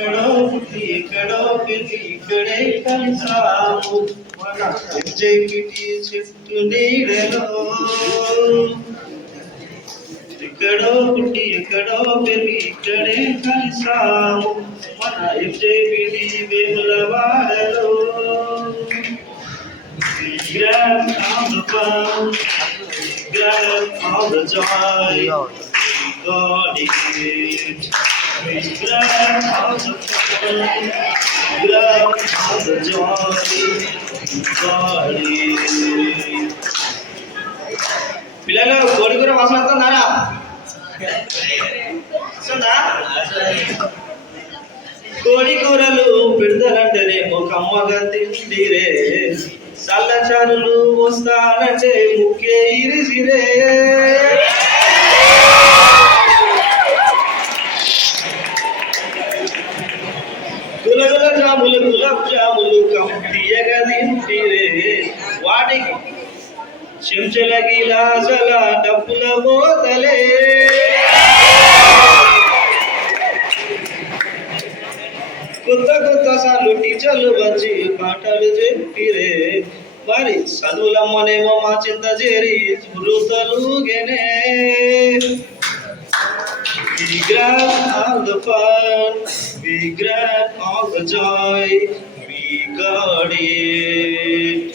ఎక్కడో పుట్టి ఎక్కడో పెరిగి ఇక్కడే కలిసాము మన ఎంజైపిటి చెట్టు నీడలో. ఎక్కడో పుట్టి ఎక్కడో పెరిగి ఇక్కడే కలిసాము మన ఎంజైపిటి వేములవాడలో. We grab all the fun, we grab all the joy, we got it. We grab all the fun, we grab all the joy, we got it. పిల్లలు కోడికూర వాసన వస్తుందారా? వస్తుందా? కోడి కూరలు పెడతానంటేనేమో కమ్మగా తిండిరే, సల్లచారులు వస్తానంటే ముఖ్య ఇరిసిరే. గులగుల జాములు గులాబ్ జాములు తీయగా తింటిరే, వాటికి చెంచల గిలాసల డబ్బుల మోతలే. కొత్త కొత్త సార్లు టీచర్లు వచ్చి పాఠాలు చెప్పిరే, మరి చదువులమ్మనేమో మా చింత చేరి వృతలుగెనే. We grab all the fun, we grab all the joy, we got it.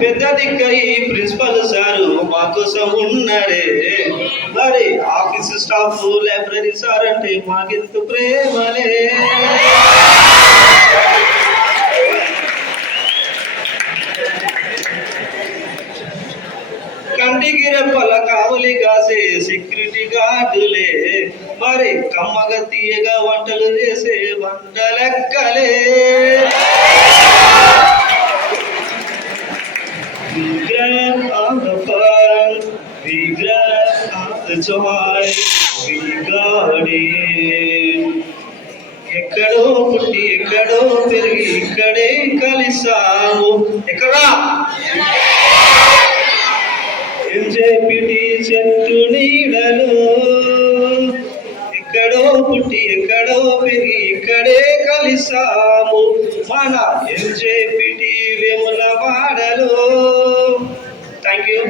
పెద్ద దిక్కై ప్రిన్సిపల్ సారు మా కోసం ఉన్నారే, మరి ఆఫీస్ స్టాఫ్ లైబ్రరీ సార్ అంటే మాకెంత ప్రేమలే. కంటికి రెప్పల కావలి కాసే సెక్యూరిటీ గార్డులే, మరి కమ్మగా తీయగా వంటలు చేసే వంటలెక్కలే. We grab all the fun, we grab all the joy, we got it. ఎక్కడో పుట్టి ఎక్కడో పెరిగి ఇక్కడే కలిసాము. ఎక్కడా? ఎంజైపిటి చెట్టు నీడలో. ఎక్కడో పుట్టి ఎక్కడో పెరిగి ఇక్కడే కలిసాము మన ఎంజైపిటి వేములవాడలో. Thank you.